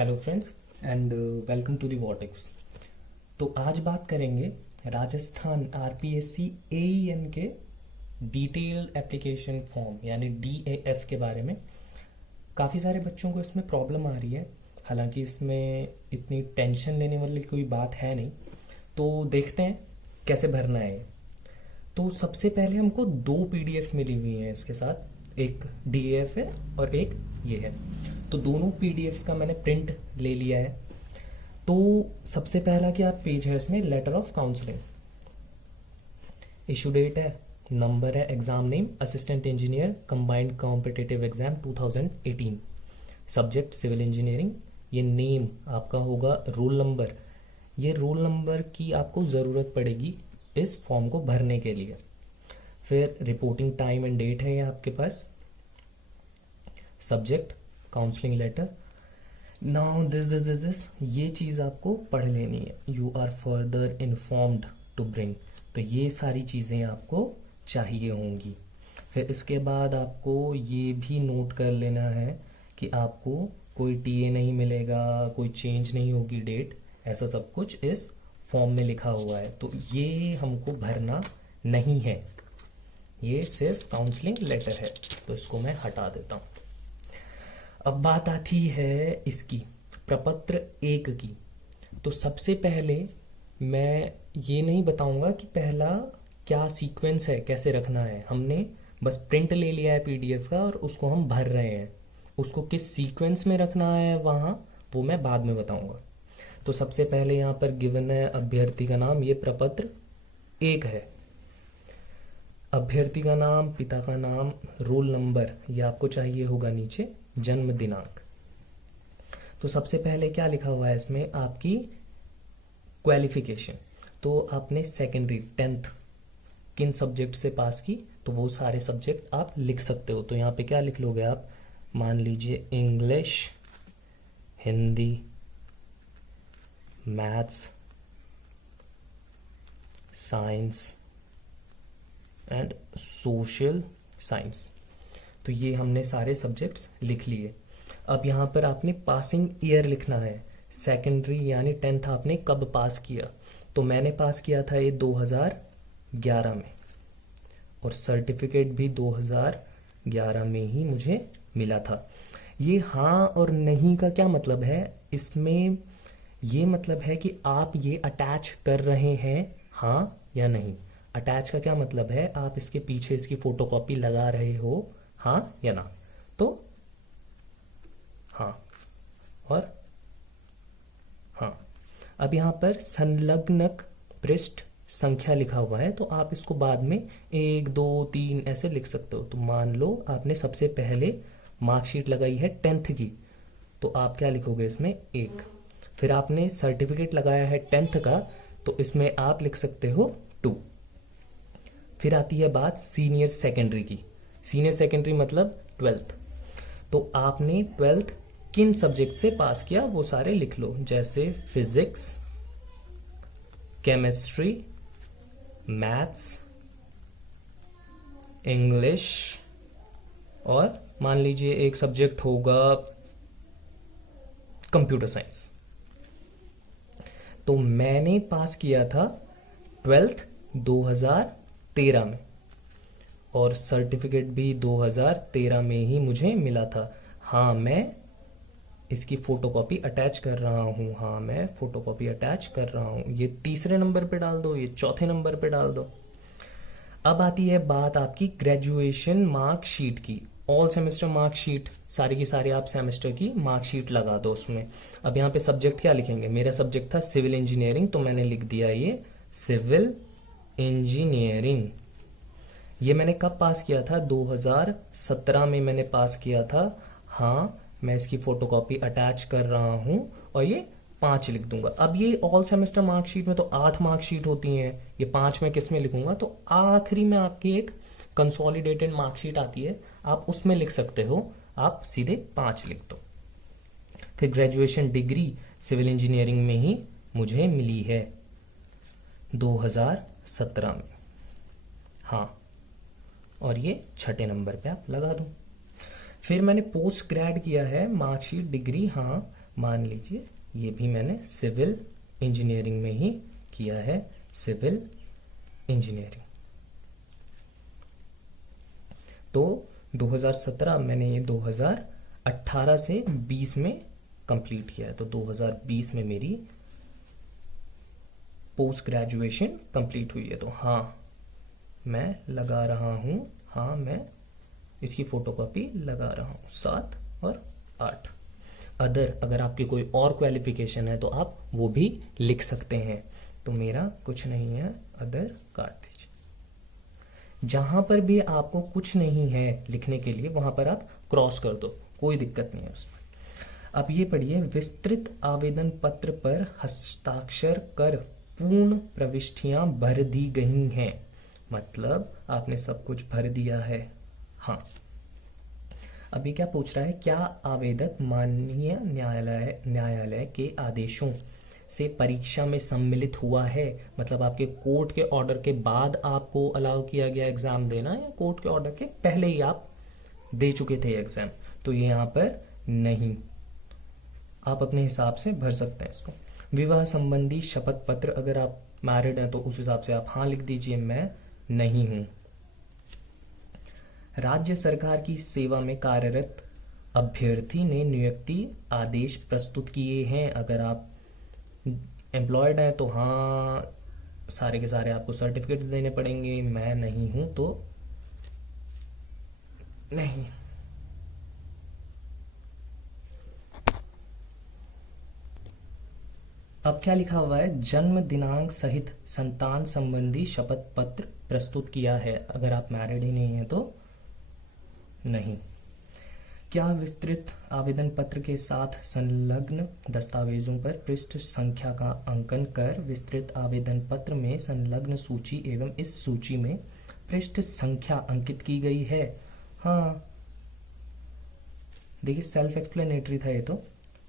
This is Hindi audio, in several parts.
Hello friends and welcome to the वॉटेक्स। तो आज बात करेंगे राजस्थान आरपीएससी एईएन के डिटेल्ड एप्लीकेशन फॉर्म यानी डीएएफ के बारे में। काफ़ी सारे बच्चों को इसमें प्रॉब्लम आ रही है, हालांकि इसमें इतनी टेंशन लेने वाली कोई बात है नहीं। तो देखते हैं कैसे भरना है ये। तो सबसे पहले हमको दो पीडीएफ मिली हुई हैं इसके साथ, एक डीएएफ है और एक ये है। तो दोनों पीडीएफ्स का मैंने प्रिंट ले लिया है। तो सबसे पहला क्या पेज है इसमें, letter of counselling, issue date है, नंबर है, exam name assistant engineer combined competitive exam 2018, subject civil engineering. ये नेम आपका होगा, रोल नंबर, ये रोल नंबर की आपको ज़रूरत पड़ेगी इस फॉर्म को भरने के लिए। फिर रिपोर्टिंग टाइम एंड डेट है ये आपके पास, subject counselling letter. Now this ये चीज़ आपको पढ़ लेनी है। You are further informed to bring, तो ये सारी चीज़ें आपको चाहिए होंगी। फिर इसके बाद आपको ये भी नोट कर लेना है कि आपको कोई टीए नहीं मिलेगा, कोई चेंज नहीं होगी डेट, ऐसा सब कुछ इस फॉर्म में लिखा हुआ है। तो ये हमको भरना नहीं है, ये सिर्फ काउंसलिंग लेटर है, तो इसको मैं हटा देता हूँ। अब बात आती है इसकी प्रपत्र 1 की। तो सबसे पहले मैं ये नहीं बताऊंगा कि पहला क्या सीक्वेंस है, कैसे रखना है। हमने बस प्रिंट ले लिया है पीडीएफ का और उसको हम भर रहे हैं। उसको किस सीक्वेंस में रखना है वहाँ, वो मैं बाद में बताऊंगा। तो सबसे पहले यहाँ पर गिवन है अभ्यर्थी का नाम, ये प्रपत्र 1 है। अभ्यर्थी का नाम, पिता का नाम, रोल नंबर, ये आपको चाहिए होगा नीचे, जन्म दिनांक। तो सबसे पहले क्या लिखा हुआ है इसमें, आपकी क्वालिफिकेशन। तो आपने सेकेंडरी 10th किन सब्जेक्ट से पास की, तो वो सारे सब्जेक्ट आप लिख सकते हो। तो यहाँ पे क्या लिख लोगे आप, मान लीजिए English, Hindi, maths, science and social science. तो ये हमने सारे सब्जेक्ट्स लिख लिए। अब यहाँ पर आपने पासिंग ईयर लिखना है, सेकेंडरी यानी 10th आपने कब पास किया। तो मैंने पास किया था ये 2011 में, और सर्टिफिकेट भी 2011 में ही मुझे मिला था। ये हाँ और नहीं का क्या मतलब है इसमें, ये मतलब है कि आप ये अटैच कर रहे हैं हाँ या नहीं। अटैच का क्या मतलब है, आप इसके पीछे इसकी फोटोकॉपी लगा रहे हो हाँ या ना। तो हाँ और हाँ। अब यहाँ पर संलग्नक पृष्ठ संख्या लिखा हुआ है, तो आप इसको बाद में 1 2 3 ऐसे लिख सकते हो। तो मान लो आपने सबसे पहले मार्कशीट लगाई है 10th की, तो आप क्या लिखोगे इसमें 1। फिर आपने सर्टिफिकेट लगाया है 10th का, तो इसमें आप लिख सकते हो 2। फिर आती है बात सीनियर सेकेंडरी की। सीनियर सेकेंडरी मतलब 12th। तो आपने 12th किन सब्जेक्ट से पास किया वो सारे लिख लो, जैसे फिजिक्स, केमिस्ट्री, मैथ्स, इंग्लिश, और मान लीजिए एक सब्जेक्ट होगा कंप्यूटर साइंस। तो मैंने पास किया था 12th 2013 में, और सर्टिफिकेट भी 2013 में ही मुझे मिला था। हाँ मैं इसकी फोटोकॉपी अटैच कर रहा हूँ, हाँ मैं फोटोकॉपी अटैच कर रहा हूँ। ये 3रे नंबर पे डाल दो, ये 4थे नंबर पे डाल दो। अब आती है बात आपकी ग्रेजुएशन मार्कशीट की, ऑल सेमेस्टर मार्कशीट, सारी की सारी आप सेमेस्टर की मार्कशीट लगा दो उसमें। अब यहाँ पे सब्जेक्ट क्या लिखेंगे, मेरा सब्जेक्ट था सिविल इंजीनियरिंग, तो मैंने लिख दिया ये सिविल इंजीनियरिंग। ये मैंने कब पास किया था, 2017 में मैंने पास किया था। हाँ मैं इसकी फोटोकॉपी अटैच कर रहा हूँ, और ये 5 लिख दूंगा। अब ये ऑल सेमेस्टर मार्कशीट में तो 8 मार्कशीट होती हैं, ये 5 में किस में लिखूंगा, तो आखिरी में आपकी एक कंसोलिडेटेड मार्कशीट आती है, आप उसमें लिख सकते हो, आप सीधे 5 लिख दो। फिर ग्रेजुएशन डिग्री सिविल इंजीनियरिंग में ही मुझे मिली है 2017 में, हाँ, और ये 6ठे नंबर पे आप लगा दो। फिर मैंने पोस्ट ग्रेड किया है, मार्कशीट डिग्री हाँ मान लीजिए ये भी मैंने सिविल इंजीनियरिंग में ही किया है, सिविल इंजीनियरिंग। तो 2017, मैंने ये 2018 से 20 में कंप्लीट किया है, तो 2020 में मेरी पोस्ट ग्रेजुएशन कंप्लीट हुई है। तो हाँ मैं लगा रहा हूँ, हाँ मैं इसकी फोटोकॉपी लगा रहा हूँ 7 और 8। अदर, अगर आपकी कोई और क्वालिफिकेशन है तो आप वो भी लिख सकते हैं। तो मेरा कुछ नहीं है, अदर काट दीजिए। जहां पर भी आपको कुछ नहीं है लिखने के लिए वहां पर आप क्रॉस कर दो, कोई दिक्कत नहीं है उसमें। अब ये पढ़िए, विस्तृत आवेदन पत्र पर हस्ताक्षर कर पूर्ण प्रविष्टियां भर दी गई हैं, मतलब आपने सब कुछ भर दिया है। हाँ, अभी क्या पूछ रहा है, क्या आवेदक माननीय न्यायालय के आदेशों से परीक्षा में सम्मिलित हुआ है, मतलब आपके कोर्ट के ऑर्डर के बाद आपको अलाउ किया गया एग्जाम देना, या कोर्ट के ऑर्डर के पहले ही आप दे चुके थे एग्जाम। तो ये यहाँ पर नहीं, आप अपने हिसाब से भर सकते हैं इसको। विवाह संबंधी शपथ पत्र, अगर आप मैरिड हैं तो उस हिसाब से आप हाँ लिख दीजिए, मैं नहीं हूं। राज्य सरकार की सेवा में कार्यरत अभ्यर्थी ने नियुक्ति आदेश प्रस्तुत किए हैं, अगर आप एम्प्लॉयड हैं तो हाँ सारे के सारे आपको सर्टिफिकेट्स देने पड़ेंगे, मैं नहीं हूं तो नहीं। अब क्या लिखा हुआ है, जन्म दिनांक सहित संतान संबंधी शपथ पत्र प्रस्तुत किया है, अगर आप मैरिड ही नहीं है तो नहीं। क्या विस्तृत आवेदन पत्र के साथ संलग्न दस्तावेजों पर पृष्ठ संख्या का अंकन कर विस्तृत आवेदन पत्र में संलग्न सूची एवं इस सूची में पृष्ठ संख्या अंकित की गई है? हाँ, देखिए सेल्फ एक्सप्लेनेटरी था ये तो।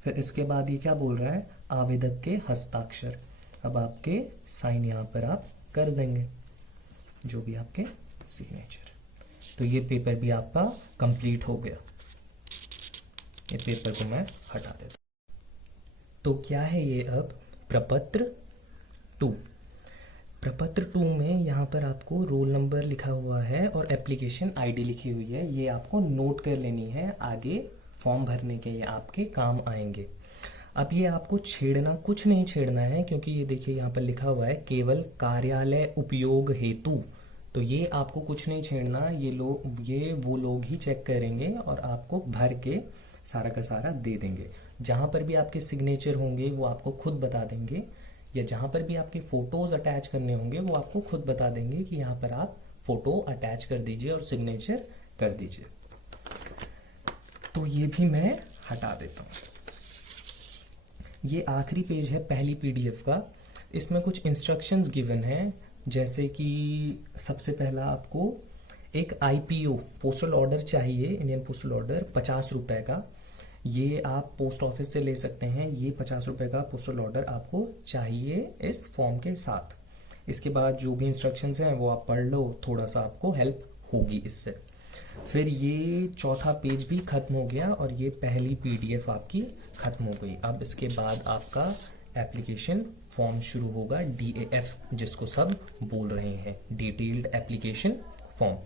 फिर इसके बाद ये क्या बोल रहा है, आवेदक के हस्ताक्षर। अब आपके साइन यहाँ पर आप कर देंगे, जो भी आपके सिग्नेचर। तो ये पेपर भी आपका कंप्लीट हो गया। ये पेपर को मैं हटा देता हूँ। तो क्या है ये, अब प्रपत्र 2। प्रपत्र 2 में यहाँ पर आपको रोल नंबर लिखा हुआ है और एप्लीकेशन आईडी लिखी हुई है, ये आपको नोट कर लेनी है, आगे फॉर्म भरने के ये आपके काम आएंगे। अब ये आपको छेड़ना कुछ नहीं छेड़ना है, क्योंकि ये देखिए यहाँ पर लिखा हुआ है केवल कार्यालय उपयोग हेतु, तो ये आपको कुछ नहीं छेड़ना, ये वो लोग ही चेक करेंगे और आपको भर के सारा का सारा दे देंगे। जहाँ पर भी आपके सिग्नेचर होंगे वो आपको खुद बता देंगे, या जहाँ पर भी आपके फोटोज अटैच करने होंगे वो आपको खुद बता देंगे कि यहाँ पर आप फोटो अटैच कर दीजिए और सिग्नेचर कर दीजिए। तो ये भी मैं हटा देता हूँ। ये आखिरी पेज है पहली पीडीएफ का, इसमें कुछ इंस्ट्रक्शंस गिवन हैं, जैसे कि सबसे पहला आपको एक आईपीओ पोस्टल ऑर्डर चाहिए, इंडियन पोस्टल ऑर्डर 50 रुपए का, ये आप पोस्ट ऑफिस से ले सकते हैं। ये 50 रुपए का पोस्टल ऑर्डर आपको चाहिए इस फॉर्म के साथ। इसके बाद जो भी इंस्ट्रक्शंस हैं वो आप पढ़ लो, थोड़ा सा आपको हेल्प होगी इससे। फिर ये चौथा पेज भी खत्म हो गया और ये पहली पीडीएफ आपकी खत्म हो गई। अब इसके बाद आपका एप्लीकेशन फॉर्म शुरू होगा, DAF जिसको सब बोल रहे हैं, डिटेल्ड एप्लीकेशन फॉर्म।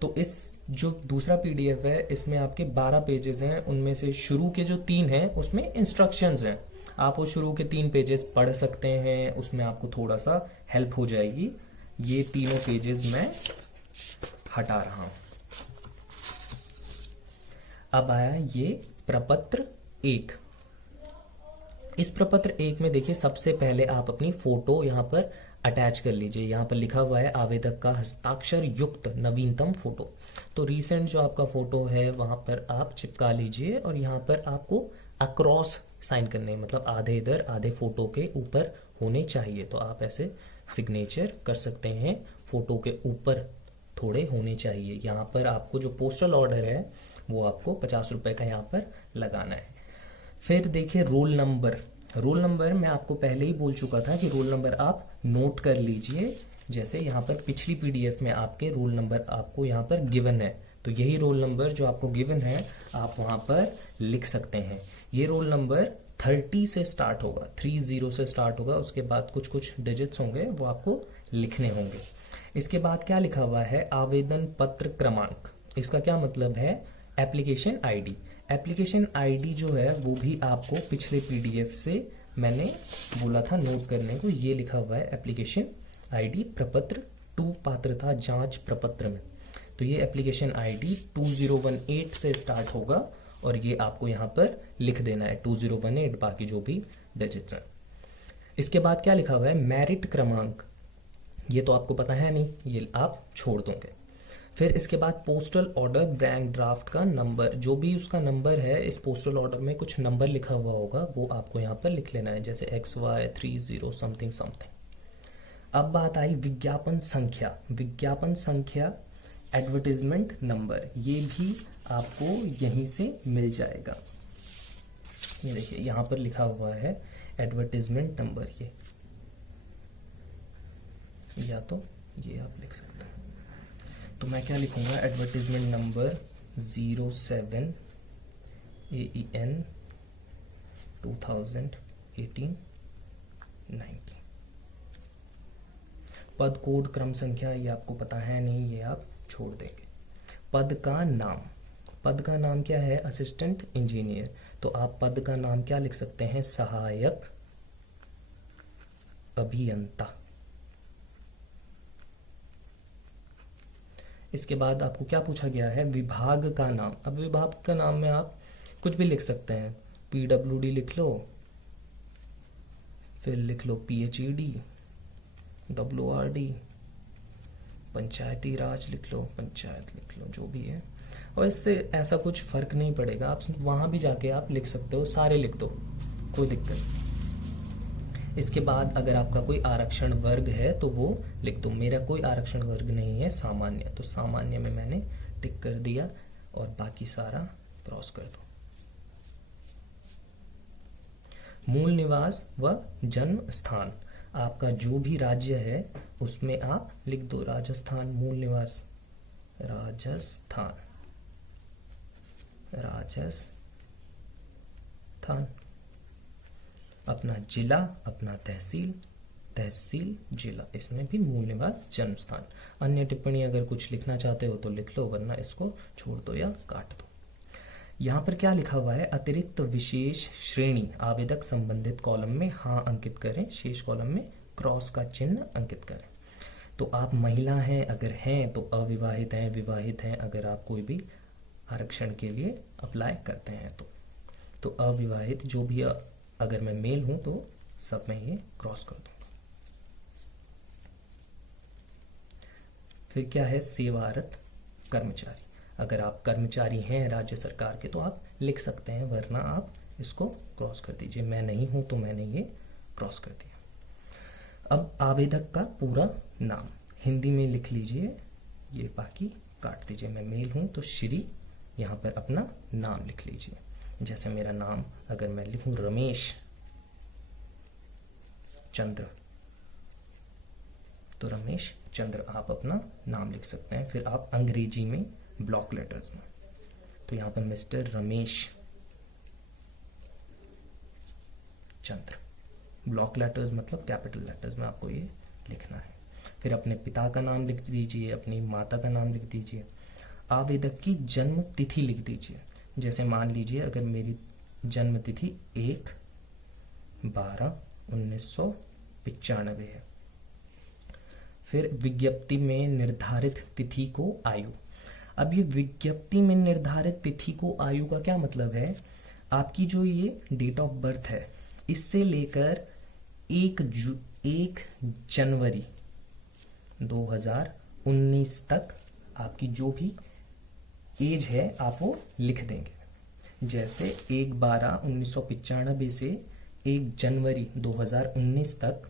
तो इस जो दूसरा पीडीएफ है इसमें आपके 12 पेजेस हैं, उनमें से शुरू के जो 3 हैं उसमें इंस्ट्रक्शंस हैं, आप वो शुरू के 3 पेजेस पढ़ सकते हैं, उसमें आपको थोड़ा सा हेल्प हो जाएगी। ये तीनों पेजेस मैं हटा रहा हूं। अब आया ये प्रपत्र 1। इस प्रपत्र 1 में देखिए सबसे पहले आप अपनी फोटो यहाँ पर अटैच कर लीजिए। यहाँ पर लिखा हुआ है आवेदक का हस्ताक्षर युक्त नवीनतम फोटो, तो रीसेंट जो आपका फोटो है वहां पर आप चिपका लीजिए और यहाँ पर आपको अक्रॉस साइन करने, मतलब आधे इधर आधे फोटो के ऊपर होने चाहिए। तो आप ऐसे सिग्नेचर कर सकते हैं, फोटो के ऊपर थोड़े होने चाहिए। यहाँ पर आपको जो पोस्टल ऑर्डर है वो आपको 50 रुपए का यहाँ पर लगाना है। फिर देखिए रोल नंबर मैं आपको पहले ही बोल चुका था कि रोल नंबर आप नोट कर लीजिए। जैसे यहाँ पर पिछली पीडीएफ में आपके रोल नंबर आपको यहाँ पर गिवन है, तो यही रोल नंबर जो आपको गिवन है आप वहाँ पर लिख सकते हैं। ये रोल नंबर 30 से स्टार्ट होगा, 30 से स्टार्ट होगा, उसके बाद कुछ कुछ डिजिट्स होंगे वो आपको लिखने होंगे। इसके बाद क्या लिखा हुआ है, आवेदन पत्र क्रमांक। इसका क्या मतलब है, एप्लीकेशन आईडी। एप्लीकेशन आईडी जो है वो भी आपको पिछले पीडीएफ से मैंने बोला था नोट करने को, ये लिखा हुआ है एप्लीकेशन आईडी प्रपत्र 2 पात्रता जांच प्रपत्र में। तो ये एप्लीकेशन आईडी 2018 से स्टार्ट होगा और ये आपको यहाँ पर लिख देना है 2018, बाकी जो भी डिजिट्स हैं। इसके बाद क्या लिखा हुआ है, मेरिट क्रमांक। ये तो आपको पता है नहीं, ये आप छोड़ दोगे। फिर इसके बाद पोस्टल ऑर्डर बैंक ड्राफ्ट का नंबर, जो भी उसका नंबर है, इस पोस्टल ऑर्डर में कुछ नंबर लिखा हुआ होगा वो आपको यहाँ पर लिख लेना है, जैसे XY30 समथिंग समथिंग। अब बात आई विज्ञापन संख्या। विज्ञापन संख्या एडवर्टीजमेंट नंबर, ये भी आपको यहीं से मिल जाएगा। ये देखिए यहाँ पर लिखा हुआ है एडवर्टीजमेंट नंबर, ये या तो ये आप लिख सकते हैं। तो मैं क्या लिखूंगा, एडवर्टीजमेंट नंबर 07 AEN 2018-19। पद कोड क्रम संख्या ये आपको पता है नहीं, ये आप छोड़ देंगे। पद का नाम, पद का नाम क्या है, असिस्टेंट इंजीनियर। तो आप पद का नाम क्या लिख सकते हैं, सहायक अभियंता। इसके बाद आपको क्या पूछा गया है, विभाग का नाम। अब विभाग का नाम में आप कुछ भी लिख सकते हैं, PWD लिख लो, फिर लिख लो PHED, WRD, पंचायती राज लिख लो, पंचायत लिख लो, जो भी है। और इससे ऐसा कुछ फर्क नहीं पड़ेगा, आप वहां भी जाके आप लिख सकते हो, सारे लिख दो, कोई दिक्कत नहीं। इसके बाद अगर आपका कोई आरक्षण वर्ग है तो वो लिख दो। मेरा कोई आरक्षण वर्ग नहीं है, सामान्य, तो सामान्य में मैंने टिक कर दिया और बाकी सारा क्रॉस कर दो। मूल निवास व जन्म स्थान, आपका जो भी राज्य है उसमें आप लिख दो राजस्थान, मूल निवास राजस्थान, राजस्थान। अपना जिला, अपना तहसील, तहसील जिला, इसमें भी मूल निवास जन्म स्थान। अन्य टिप्पणी अगर कुछ लिखना चाहते हो तो लिख लो, वरना इसको छोड़ दो या काट दो। यहाँ पर क्या लिखा हुआ है, अतिरिक्त विशेष श्रेणी, आवेदक संबंधित कॉलम में हाँ अंकित करें, शेष कॉलम में क्रॉस का चिन्ह अंकित करें। तो आप महिला हैं अगर हैं तो अविवाहित हैं, विवाहित हैं अगर आप कोई भी आरक्षण के लिए अप्लाई करते हैं तो अविवाहित, जो भी अगर मैं मेल हूं तो सब में ये क्रॉस कर दूंगा। फिर क्या है, सेवारत कर्मचारी, अगर आप कर्मचारी हैं राज्य सरकार के तो आप लिख सकते हैं, वरना आप इसको क्रॉस कर दीजिए। मैं नहीं हूं तो मैंने ये क्रॉस कर दिया। अब आवेदक का पूरा नाम हिंदी में लिख लीजिए, ये बाकी काट दीजिए। मैं मेल हूं तो श्री, यहाँ पर अपना नाम लिख लीजिए। जैसे मेरा नाम अगर मैं लिखूं रमेश चंद्र, तो रमेश चंद्र आप अपना नाम लिख सकते हैं। फिर आप अंग्रेजी में ब्लॉक लेटर्स में, तो यहाँ पर mister Ramesh Chandra, block letters मतलब कैपिटल लेटर्स में आपको ये लिखना है। फिर अपने पिता का नाम लिख दीजिए, अपनी माता का नाम लिख दीजिए। आवेदक की जन्म तिथि लिख दीजिए। जैसे मान लीजिए अगर मेरी जन्म तिथि 1/12/1995 है। फिर विज्ञप्ति में निर्धारित तिथि को आयु। अब ये विज्ञप्ति में निर्धारित तिथि को आयु का क्या मतलब है, आपकी जो ये डेट ऑफ बर्थ है इससे लेकर 1 जनवरी 2019 तक आपकी जो भी एज है आप वो लिख देंगे। जैसे 1/12/1995 से 1 जनवरी 2019 तक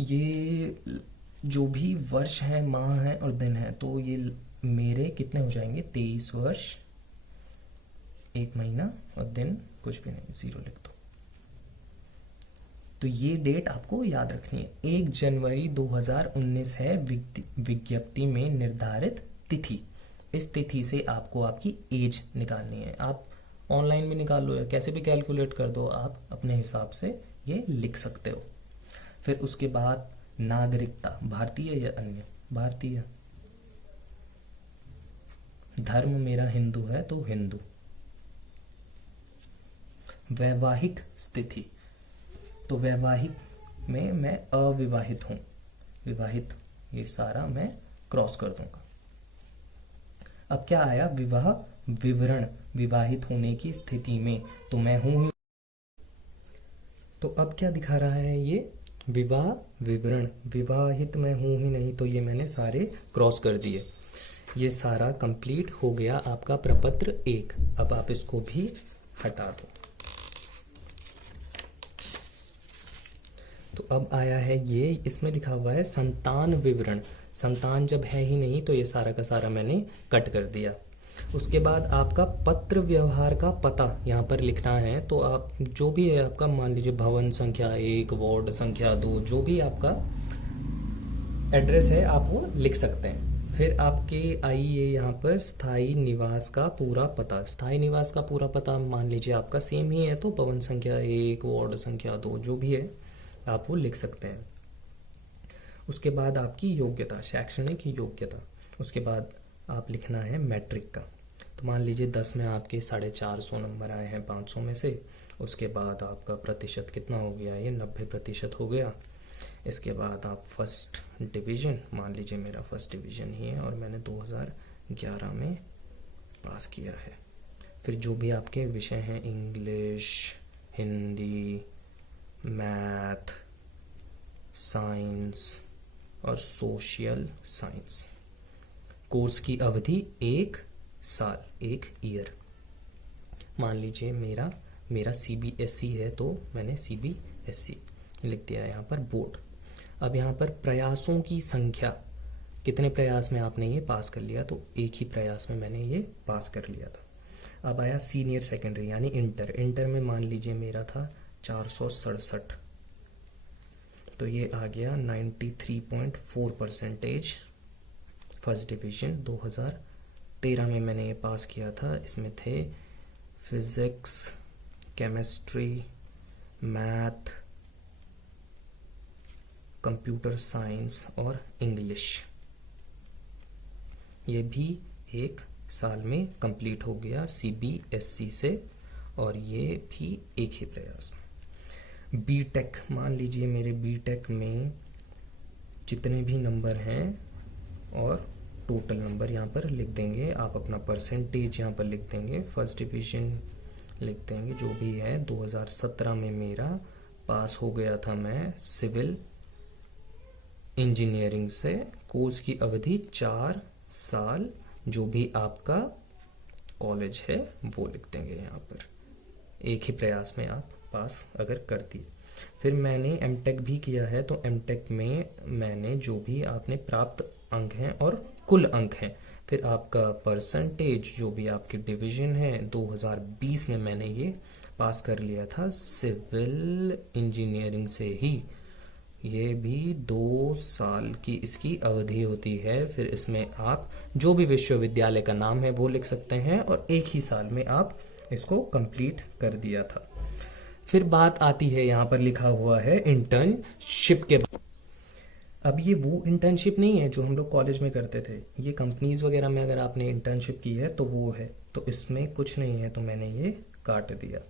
ये जो भी वर्ष हैं, माह हैं और दिन हैं, तो ये मेरे कितने हो जाएंगे, 23 वर्ष 1 महीना और दिन कुछ भी नहीं, 0 लिख दो। तो ये डेट आपको याद रखनी है। 1 जनवरी 2019 है विज्ञप्ति में निर्धारित तिथि। इस तिथि से आपको आपकी एज निकालनी है। आप ऑनलाइन भी निकाल लो या कैसे भी कैलकुलेट कर दो, आप अपने हिसाब से ये लिख सकते हो। फिर उसके बाद नागरिकता, भारतीय या अन्य, भारतीय। धर्म मेरा हिंदू है तो हिंदू। वैवाहिक स्थिति, तो वैवाहिक में मैं अविवाहित हूं, विवाहित ये सारा मैं क्रॉस कर दूंगा। अब क्या आया, विवाह विवरण, विवाहित होने की स्थिति में, तो मैं हूं ही। तो अब क्या दिखा रहा है ये, विवाह विवरण, विवाहित मैं हूं ही नहीं, तो ये मैंने सारे क्रॉस कर दिए। ये सारा कंप्लीट हो गया आपका प्रपत्र 1। अब आप इसको भी हटा दो। तो अब आया है ये, इसमें लिखा हुआ है संतान विवरण। संतान जब है ही नहीं तो ये सारा का सारा मैंने कट कर दिया। उसके बाद आपका पत्र व्यवहार का पता यहाँ पर लिखना है। तो आप जो भी है आपका, मान लीजिए भवन संख्या 1, वार्ड संख्या 2, जो भी आपका एड्रेस है आप वो लिख सकते हैं। फिर आपके आइए यहाँ पर स्थायी निवास का पूरा पता। स्थायी निवास का पूरा पता मान लीजिए आपका सेम ही है, तो भवन संख्या 1, वार्ड संख्या 2, जो भी है आप वो लिख सकते हैं। उसके बाद आपकी योग्यता, शैक्षणिक योग्यता। उसके बाद आप लिखना है मैट्रिक का। तो मान लीजिए 10 में आपके 450 नंबर आए हैं 500 में से। उसके बाद आपका प्रतिशत कितना हो गया, ये 90% हो गया। इसके बाद आप फर्स्ट डिवीज़न, मान लीजिए मेरा फर्स्ट डिवीज़न ही है और मैंने 2011 में पास किया है। फिर जो भी आपके विषय हैं, इंग्लिश, हिंदी, मैथ, साइंस और सोशल साइंस। कोर्स की अवधि 1 साल, 1 ईयर। मान लीजिए मेरा CBSE है तो मैंने CBSE लिख दिया यहाँ पर, बोर्ड। अब यहाँ पर प्रयासों की संख्या, कितने प्रयास में आपने ये पास कर लिया, तो एक ही प्रयास में मैंने ये पास कर लिया था। अब आया सीनियर सेकेंडरी यानी इंटर। इंटर में मान लीजिए मेरा था 467, तो ये आ गया 93.4%। फर्स्ट डिवीज़न 2013 में मैंने ये पास किया था। इसमें थे physics, chemistry, math, computer science और इंग्लिश। ये भी 1 साल में कंप्लीट हो गया CBSE से, और ये भी एक ही प्रयास में। बीटेक, मान लीजिए मेरे बीटेक में जितने भी नंबर हैं और टोटल नंबर यहाँ पर लिख देंगे। आप अपना परसेंटेज यहाँ पर लिख देंगे, फर्स्ट डिवीज़न लिख देंगे, जो भी है। 2017 में मेरा पास हो गया था मैं सिविल इंजीनियरिंग से। कोर्स की अवधि 4 साल, जो भी आपका कॉलेज है वो लिख देंगे यहाँ पर। एक ही प्रयास में आप पास अगर कर दिए। फिर मैंने एमटेक भी किया है, तो एमटेक में मैंने जो भी आपने प्राप्त अंक हैं और कुल अंक हैं, फिर आपका परसेंटेज, जो भी आपकी डिवीज़न है, 2020 में मैंने ये पास कर लिया था सिविल इंजीनियरिंग से ही। ये भी 2 साल की इसकी अवधि होती है। फिर इसमें आप जो भी विश्वविद्यालय का नाम है वो लिख सकते हैं, और एक ही साल में आप इसको कंप्लीट कर दिया था। फिर बात आती है, यहाँ पर लिखा हुआ है इंटर्नशिप के बाद। अब ये वो इंटर्नशिप नहीं है जो हम लोग कॉलेज में करते थे, ये कंपनीज वगैरह में अगर आपने इंटर्नशिप की है तो वो है। तो इसमें कुछ नहीं है, तो मैंने ये काट दिया।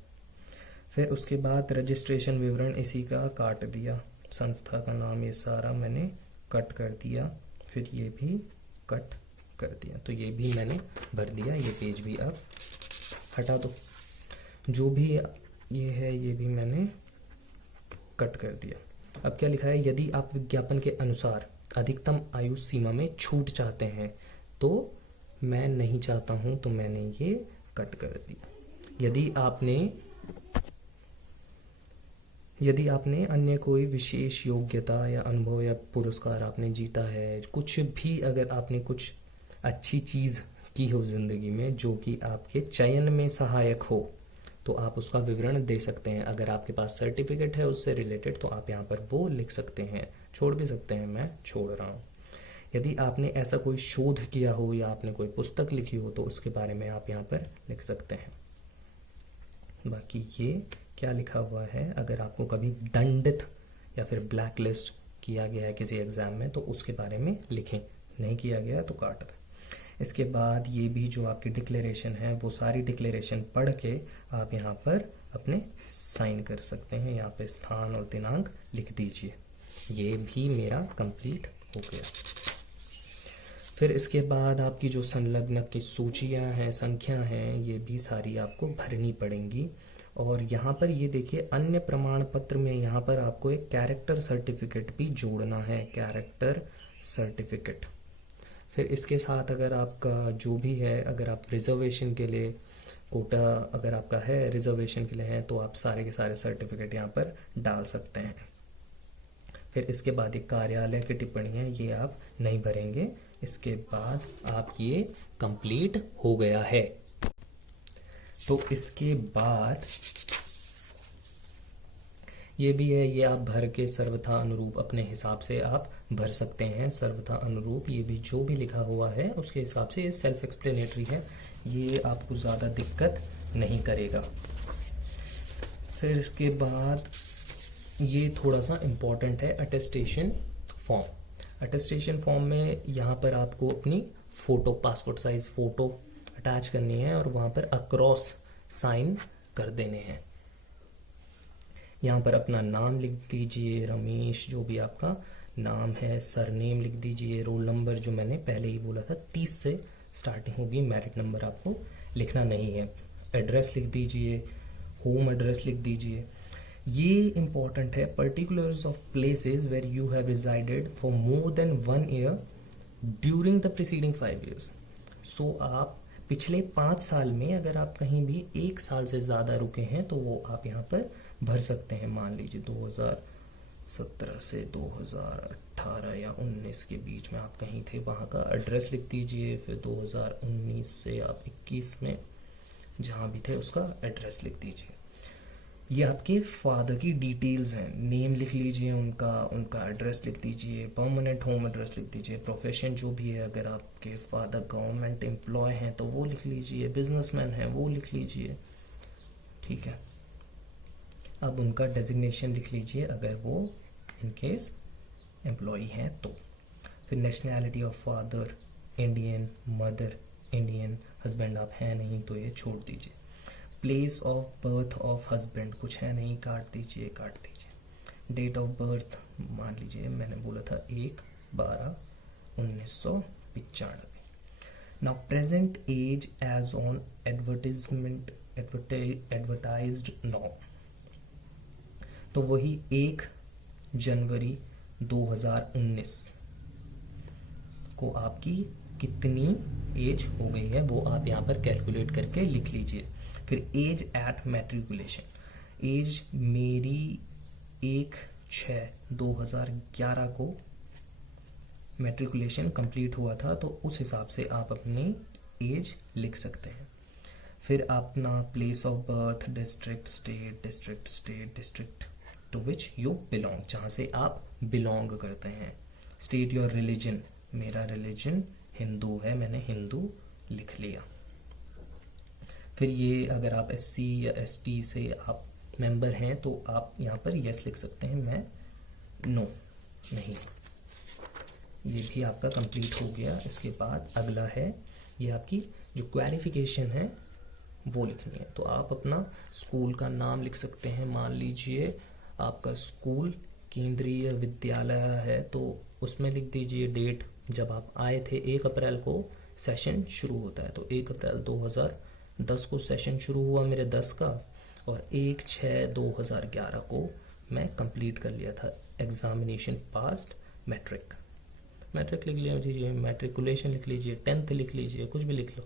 फिर उसके बाद रजिस्ट्रेशन विवरण इसी का काट दिया, संस्था का नाम, ये सारा मैंने कट कर दिया। फिर ये भी कट कर दिया, तो ये भी मैंने भर दिया। ये पेज भी अब हटा दो। जो भी ये है ये भी मैंने कट कर दिया। अब क्या लिखा है, यदि आप विज्ञापन के अनुसार अधिकतम आयु सीमा में छूट चाहते हैं, तो मैं नहीं चाहता हूं, तो मैंने ये कट कर दिया। यदि आपने अन्य कोई विशेष योग्यता या अनुभव या पुरस्कार आपने जीता है, कुछ भी, अगर आपने कुछ अच्छी चीज़ की हो ज़िंदगी में जो कि आपके चयन में सहायक हो, तो आप उसका विवरण दे सकते हैं। अगर आपके पास सर्टिफिकेट है उससे रिलेटेड, तो आप यहाँ पर वो लिख सकते हैं। छोड़ भी सकते हैं, मैं छोड़ रहा हूँ। यदि आपने ऐसा कोई शोध किया हो या आपने कोई पुस्तक लिखी हो, तो उसके बारे में आप यहाँ पर लिख सकते हैं। बाकी ये क्या लिखा हुआ है, अगर आपको कभी दंडित या फिर ब्लैक लिस्ट किया गया है किसी एग्ज़ाम में तो उसके बारे में लिखें, नहीं किया गया तो काट दें। इसके बाद ये भी जो आपकी डिक्लेरेशन है वो सारी डिक्लेरेशन पढ़ के आप यहाँ पर अपने साइन कर सकते हैं, यहाँ पे स्थान और दिनांक लिख दीजिए। ये भी मेरा कंप्लीट हो गया। फिर इसके बाद आपकी जो संलग्नक की सूचियाँ हैं, संख्या हैं, ये भी सारी आपको भरनी पड़ेंगी। और यहाँ पर ये देखिए अन्य प्रमाण पत्र में यहाँ पर आपको एक कैरेक्टर सर्टिफिकेट भी जोड़ना है, कैरेक्टर सर्टिफिकेट। फिर इसके साथ अगर आपका जो भी है, अगर आप रिजर्वेशन के लिए कोटा अगर आपका है, रिजर्वेशन के लिए है, तो आप सारे के सारे सर्टिफिकेट यहाँ पर डाल सकते हैं। फिर इसके बाद एक कार्यालय की टिप्पणी है, ये आप नहीं भरेंगे। इसके बाद आप ये कंप्लीट हो गया है। तो इसके बाद ये भी है, ये आप भर के सर्वथा अनुरूप अपने हिसाब से आप भर सकते हैं। सर्वथा अनुरूप ये भी जो भी लिखा हुआ है उसके हिसाब से, ये सेल्फ एक्सप्लेनेटरी है, ये आपको ज़्यादा दिक्कत नहीं करेगा। फिर इसके बाद ये थोड़ा सा इम्पॉर्टेंट है, अटेस्टेशन फॉर्म। अटेस्टेशन फॉर्म में यहाँ पर आपको अपनी photo, passport size photo attach करनी है और वहाँ पर अक्रॉस साइन कर देने हैं। यहाँ पर अपना नाम लिख दीजिए, रमेश जो भी आपका नाम है, सरनेम लिख दीजिए, रोल नंबर जो मैंने पहले ही बोला था 30 से स्टार्टिंग होगी, मेरिट नंबर आपको लिखना नहीं है। एड्रेस लिख दीजिए, होम एड्रेस लिख दीजिए। ये इम्पॉर्टेंट है, particulars of places where you have resided for more than 1 year during the preceding 5 years. So आप पिछले 5 साल में अगर आप कहीं भी 1 साल से ज़्यादा रुके हैं तो वो आप यहाँ पर भर सकते हैं। मान लीजिए 2017 से 2018 या 19 के बीच में आप कहीं थे, वहाँ का एड्रेस लिख दीजिए। फिर 2019 से आप 21 में जहाँ भी थे उसका एड्रेस लिख दीजिए। ये आपके फादर की डिटेल्स हैं, नेम लिख लीजिए, उनका एड्रेस लिख दीजिए, परमानेंट होम एड्रेस लिख दीजिए, प्रोफेशन जो भी है, अगर आपके फादर गवर्नमेंट एम्प्लॉय हैं तो वो लिख लीजिए, बिजनेसमैन है वो लिख लीजिए, ठीक है। अब उनका डेजिग्नेशन लिख लीजिए अगर वो इनकेस एम्प्लॉय हैं तो। फिर nationality of father Indian, mother Indian, husband आप हैं नहीं तो ये छोड़ दीजिए। Place of birth of husband कुछ है नहीं, काट दीजिए। डेट ऑफ बर्थ मान लीजिए मैंने बोला था 1/12/1995। Now present age age on advertised now, तो वही 1 जनवरी 2019 को आपकी कितनी एज हो गई है वो आप यहाँ पर कैलकुलेट करके लिख लीजिए। फिर एज एट मैट्रिकुलेशन, एज मेरी 1/6/2011 को मैट्रिकुलेशन कंप्लीट हुआ था, तो उस हिसाब से आप अपनी एज लिख सकते हैं। फिर अपना place of birth, district to which you belong, जहाँ से आप बिलोंग करते हैं। स्टेट योर रिलीजन, मेरा रिलीजन हिंदू है, मैंने हिंदू लिख लिया। फिर ये अगर आप SC या ST से आप मेंबर हैं तो आप यहाँ पर यस लिख सकते हैं, मैं नो नहीं। ये भी आपका कंप्लीट हो गया। इसके बाद अगला है, ये आपकी जो क्वालिफिकेशन है वो लिखनी है। तो आप अपना स्कूल का नाम लिख सकते हैं। मान लीजिए आपका स्कूल केंद्रीय विद्यालय है तो उसमें लिख दीजिए डेट जब आप आए थे। 1 अप्रैल को सेशन शुरू होता है, तो 1 अप्रैल 2010 को सेशन शुरू हुआ मेरे 10 का, और 1/6/2011 को मैं कंप्लीट कर लिया था। एग्जामिनेशन पास्ड, मैट्रिक लिख लीजिए, मैट्रिकुलेशन लिख लीजिए, 10th लिख लीजिए, कुछ भी लिख लो।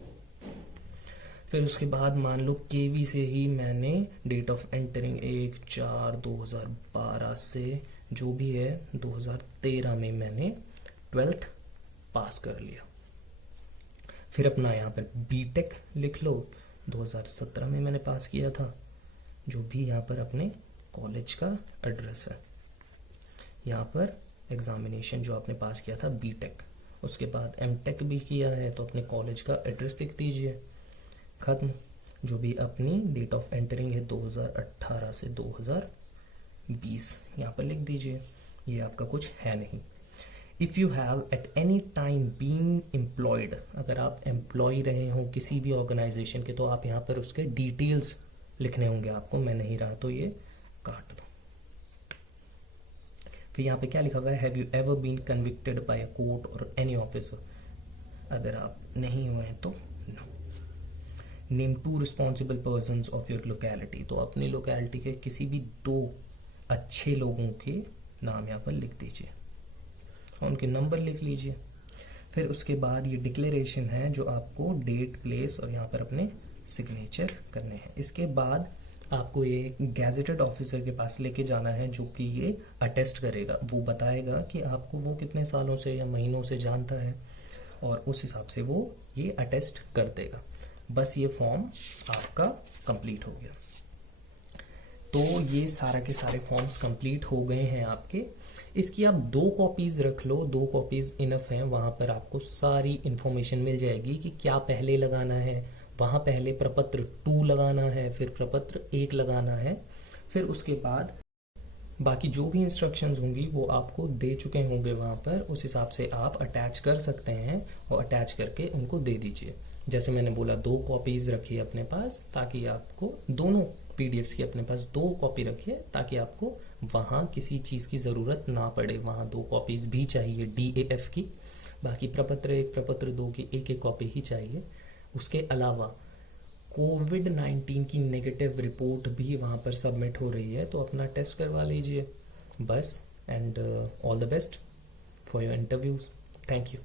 फिर उसके बाद मान लो केवी से ही मैंने डेट ऑफ एंटरिंग 1/4/2012 से जो भी है 2013 में मैंने 12th पास कर लिया। फिर अपना यहाँ पर बीटेक लिख लो, 2017 में मैंने पास किया था, जो भी यहाँ पर अपने कॉलेज का एड्रेस है। यहाँ पर एग्जामिनेशन जो आपने पास किया था बीटेक, उसके बाद एमटेक भी किया है तो अपने कॉलेज का एड्रेस लिख दीजिए, खत्म। जो भी अपनी डेट ऑफ एंटरिंग है 2018 से 2020 यहाँ पर लिख दीजिए, ये आपका कुछ है नहीं। If you have at any time been employed, अगर आप एम्प्लॉय रहे हो किसी भी ऑर्गेनाइजेशन के, तो आप यहाँ पर उसके डिटेल्स लिखने होंगे आपको। मैं नहीं रहा तो ये काट दो। फिर यहाँ पे क्या लिखा हुआ है, have you ever been convicted by a court और एनी ऑफिसर, अगर आप नहीं हुए हैं तो no. Name 2 responsible persons of your locality, तो अपनी लोकेलिटी के किसी भी 2 अच्छे लोगों के नाम यहाँ पर लिख दीजिए और उनके नंबर लिख लीजिए। फिर उसके बाद ये डिक्लेरेशन है जो आपको डेट, प्लेस और यहाँ पर अपने सिग्नेचर करने हैं। इसके बाद आपको ये गैजेटेड ऑफिसर के पास लेके जाना है जो कि ये अटेस्ट करेगा, वो बताएगा कि आपको वो कितने सालों से या महीनों से जानता है और उस हिसाब से वो ये अटेस्ट कर देगा। बस ये फॉर्म आपका कंप्लीट हो गया। तो ये सारा के सारे फॉर्म्स कंप्लीट हो गए हैं आपके। इसकी आप 2 कॉपीज रख लो, 2 कॉपीज इनफ हैं। वहां पर आपको सारी इंफॉर्मेशन मिल जाएगी कि क्या पहले लगाना है। वहां पहले प्रपत्र 2 लगाना है, फिर प्रपत्र 1 लगाना है, फिर उसके बाद बाकी जो भी इंस्ट्रक्शंस होंगी वो आपको दे चुके होंगे वहां पर। उस हिसाब से आप अटैच कर सकते हैं और अटैच करके उनको दे दीजिए। जैसे मैंने बोला 2 कॉपीज रखिए अपने पास, ताकि आपको दोनों पीडीएफ्स की अपने पास 2 कॉपी रखिए, ताकि आपको वहां किसी चीज की जरूरत ना पड़े। वहां 2 कॉपीज भी चाहिए DAF की, बाकी प्रपत्र 1, प्रपत्र 2 की 1-1 कॉपी ही चाहिए। उसके अलावा कोविड-19 की नेगेटिव रिपोर्ट भी वहां पर सबमिट हो रही है, तो अपना टेस्ट करवा लीजिए बस। And all the best for your interviews. Thank you.